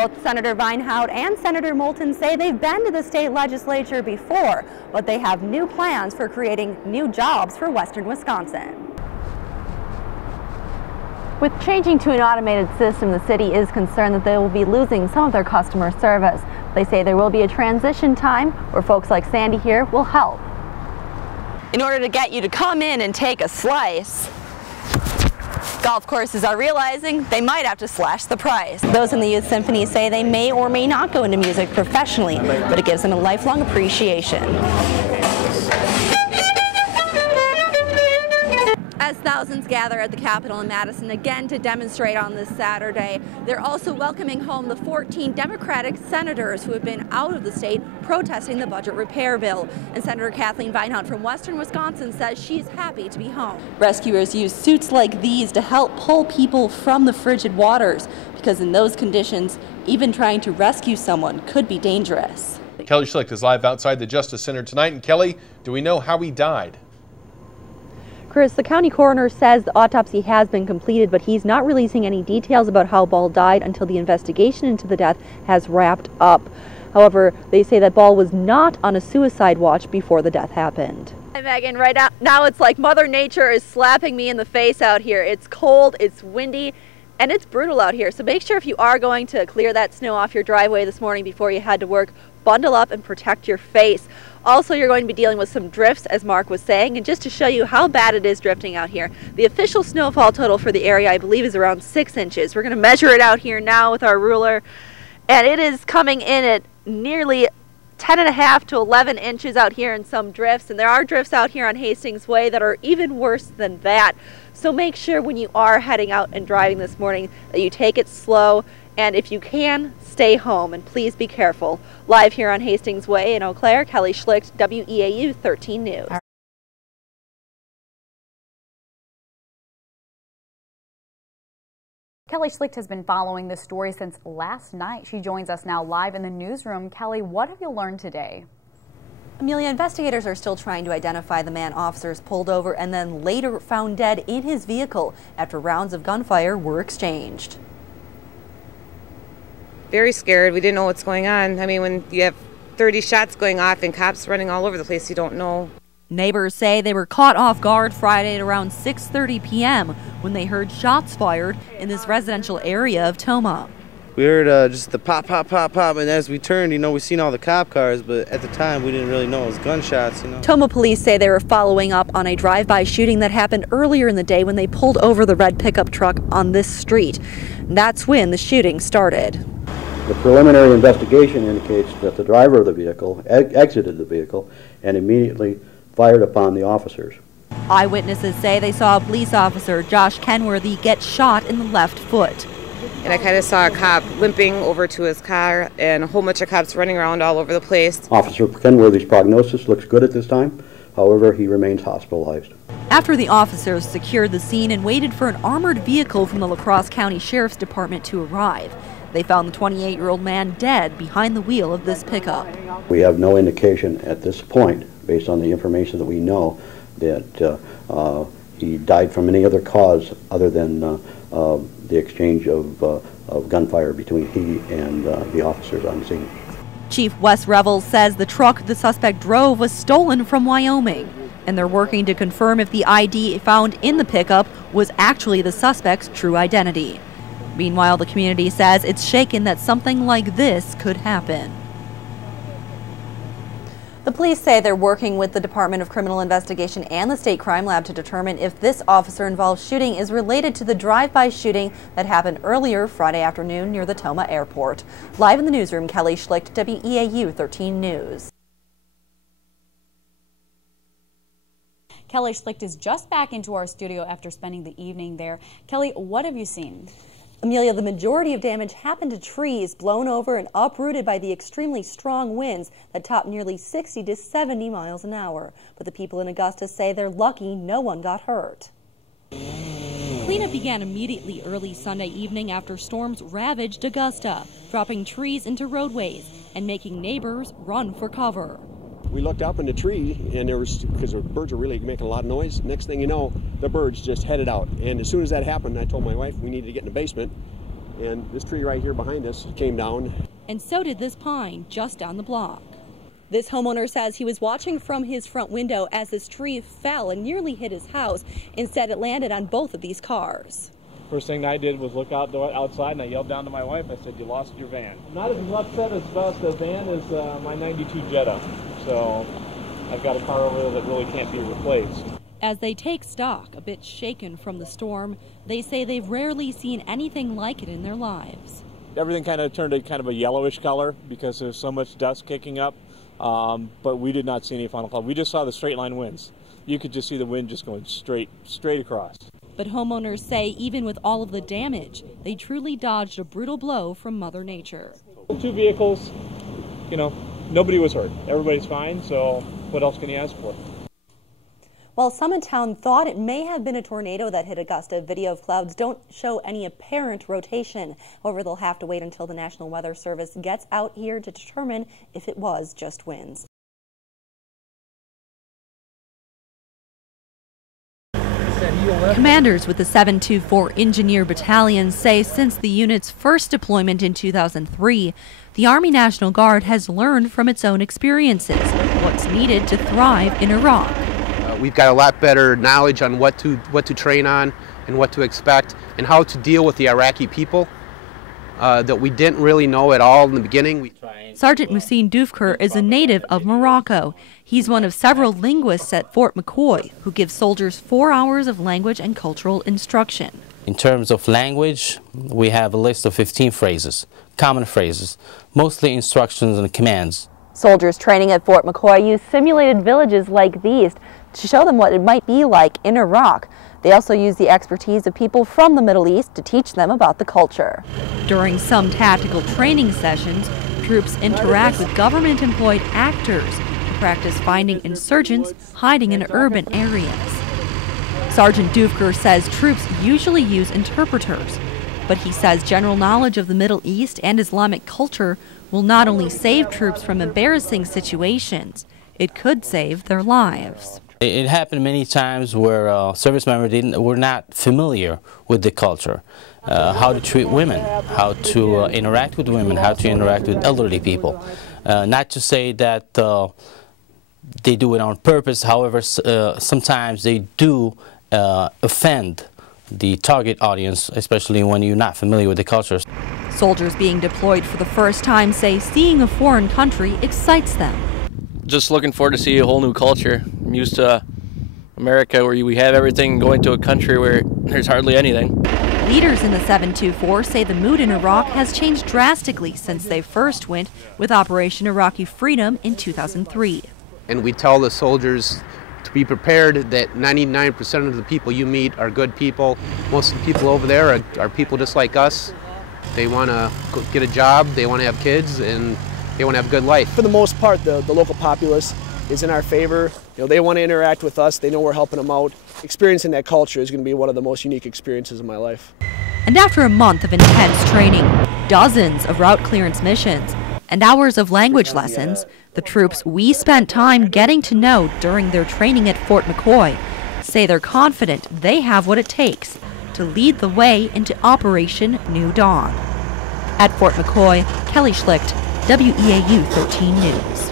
Both Senator Vinehout and Senator Moulton say they've been to the state legislature before, but they have new plans for creating new jobs for western Wisconsin. With changing to an automated system, the city is concerned that they will be losing some of their customer service. They say there will be a transition time where folks like Sandy here will help. In order to get you to come in and take a slice, golf courses are realizing they might have to slash the price. Those in the Youth Symphony say they may or may not go into music professionally, but it gives them a lifelong appreciation. As thousands gather at the Capitol in Madison again to demonstrate on this Saturday, they're also welcoming home the 14 Democratic senators who have been out of the state protesting the budget repair bill. And Senator Kathleen Vinehout from western Wisconsin says she's happy to be home. Rescuers use suits like these to help pull people from the frigid waters, because in those conditions, even trying to rescue someone could be dangerous. Kelly Schlicht is live outside the Justice Center tonight. And Kelly, do we know how he died? Chris, the county coroner says the autopsy has been completed, but he's not releasing any details about how Ball died until the investigation into the death has wrapped up. However, they say that Ball was not on a suicide watch before the death happened. Hi, Megan. Right now it's like Mother Nature is slapping me in the face out here. It's cold, it's windy, and it's brutal out here. So make sure if you are going to clear that snow off your driveway this morning before you head to work, bundle up and protect your face. Also, you're going to be dealing with some drifts, as Mark was saying, and just to show you how bad it is drifting out here, the official snowfall total for the area, I believe, is around 6 inches. We're going to measure it out here now with our ruler, and it is coming in at nearly 10.5 to 11 inches out here in some drifts, and there are drifts out here on Hastings Way that are even worse than that. So make sure when you are heading out and driving this morning that you take it slow, and if you can, stay home, and please be careful. Live here on Hastings Way in Eau Claire, Kelly Schlicht, WEAU 13 News. Kelly Schlicht has been following this story since last night. She joins us now live in the newsroom. Kelly, what have you learned today? Amelia, investigators are still trying to identify the man officers pulled over and then later found dead in his vehicle after rounds of gunfire were exchanged. Very scared. We didn't know what's going on. I mean, when you have 30 shots going off and cops running all over the place, you don't know. Neighbors say they were caught off guard Friday at around 6:30 p.m. when they heard shots fired in this residential area of Tomah. We heard just the pop, pop, pop, pop, and as we turned, we seen all the cop cars, but at the time we didn't really know it was gunshots, Tomah police say they were following up on a drive-by shooting that happened earlier in the day when they pulled over the red pickup truck on this street. That's when the shooting started. The preliminary investigation indicates that the driver of the vehicle exited the vehicle and immediately fired upon the officers. Eyewitnesses say they saw a police officer, Josh Kenworthy, get shot in the left foot. And I kind of saw a cop limping over to his car and a whole bunch of cops running around all over the place. Officer Kenworthy's prognosis looks good at this time. However, he remains hospitalized. After the officers secured the scene and waited for an armored vehicle from the La Crosse County Sheriff's Department to arrive, they found the 28-year-old man dead behind the wheel of this pickup. We have no indication at this point, based on the information that we know, that he died from any other cause other than the exchange of gunfire between he and the officers on scene. Chief Wes Revels says the truck the suspect drove was stolen from Wyoming, and they're working to confirm if the ID found in the pickup was actually the suspect's true identity. Meanwhile, the community says it's shaken that something like this could happen. The police say they're working with the Department of Criminal Investigation and the State Crime Lab to determine if this officer-involved shooting is related to the drive-by shooting that happened earlier Friday afternoon near the Tomah Airport. Live in the newsroom, Kelly Schlicht, WEAU 13 News. Kelly Schlicht is just back into our studio after spending the evening there. Kelly, what have you seen? Amelia, the majority of damage happened to trees blown over and uprooted by the extremely strong winds that topped nearly 60 to 70 miles an hour. But the people in Augusta say they're lucky no one got hurt. Cleanup began immediately early Sunday evening after storms ravaged Augusta, dropping trees into roadways and making neighbors run for cover. We looked up in the tree, and there was, because the birds are really making a lot of noise, next thing you know, the birds just headed out. And as soon as that happened, I told my wife we needed to get in the basement. and this tree right here behind us came down. And so did this pine just down the block. This homeowner says he was watching from his front window as this tree fell and nearly hit his house. Instead, it landed on both of these cars. First thing I did was look outside, and I yelled down to my wife. I said, "You lost your van." I'm not as upset about the van as my 92 Jetta. So I've got a car over there that really can't be replaced. As they take stock, a bit shaken from the storm, they say they've rarely seen anything like it in their lives. Everything kind of turned to kind of a yellowish color because there's so much dust kicking up, but we did not see any final cloud. We just saw the straight line winds. You could just see the wind just going straight across. But homeowners say even with all of the damage, they truly dodged a brutal blow from Mother Nature. 2 vehicles, you know, nobody was hurt. Everybody's fine, so what else can you ask for? While some in town thought it may have been a tornado that hit Augusta, video of clouds don't show any apparent rotation. However, they'll have to wait until the National Weather Service gets out here to determine if it was just winds. Commanders with the 724 Engineer Battalion say since the unit's first deployment in 2003, the Army National Guard has learned from its own experiences what's needed to thrive in Iraq. We've got a lot better knowledge on what to train on and what to expect and how to deal with the Iraqi people that we didn't really know at all in the beginning. Sergeant Muhsin Dufkar is a native of Morocco. He's one of several linguists at Fort McCoy who gives soldiers 4 hours of language and cultural instruction. In terms of language, we have a list of 15 phrases, common phrases, mostly instructions and commands. Soldiers training at Fort McCoy use simulated villages like these to show them what it might be like in Iraq. They also use the expertise of people from the Middle East to teach them about the culture. During some tactical training sessions, troops interact with government-employed actors to practice finding insurgents hiding in urban areas. Sergeant Dufkar says troops usually use interpreters, but he says general knowledge of the Middle East and Islamic culture will not only save troops from embarrassing situations, it could save their lives. It happened many times where service members were not familiar with the culture, how to treat women, how to interact with women, how to interact with elderly people. Not to say that they do it on purpose, however, sometimes they do offend the target audience, especially when you're not familiar with the cultures. Soldiers being deployed for the first time say seeing a foreign country excites them. Just looking forward to see a whole new culture. I'm used to America where we have everything, going to a country where there's hardly anything. Leaders in the 724 say the mood in Iraq has changed drastically since they first went with Operation Iraqi Freedom in 2003. And we tell the soldiers to be prepared that 99% of the people you meet are good people. Most of the people over there are people just like us. They want to get a job, they want to have kids, and they want to have a good life. For the most part, the local populace is in our favor. You know, they want to interact with us. They know we're helping them out. Experiencing that culture is going to be one of the most unique experiences of my life. And after a month of intense training, dozens of route clearance missions, and hours of language lessons, the troops we spent time getting to know during their training at Fort McCoy say they're confident they have what it takes to lead the way into Operation New Dawn. At Fort McCoy, Kelly Schlicht, WEAU 13 News.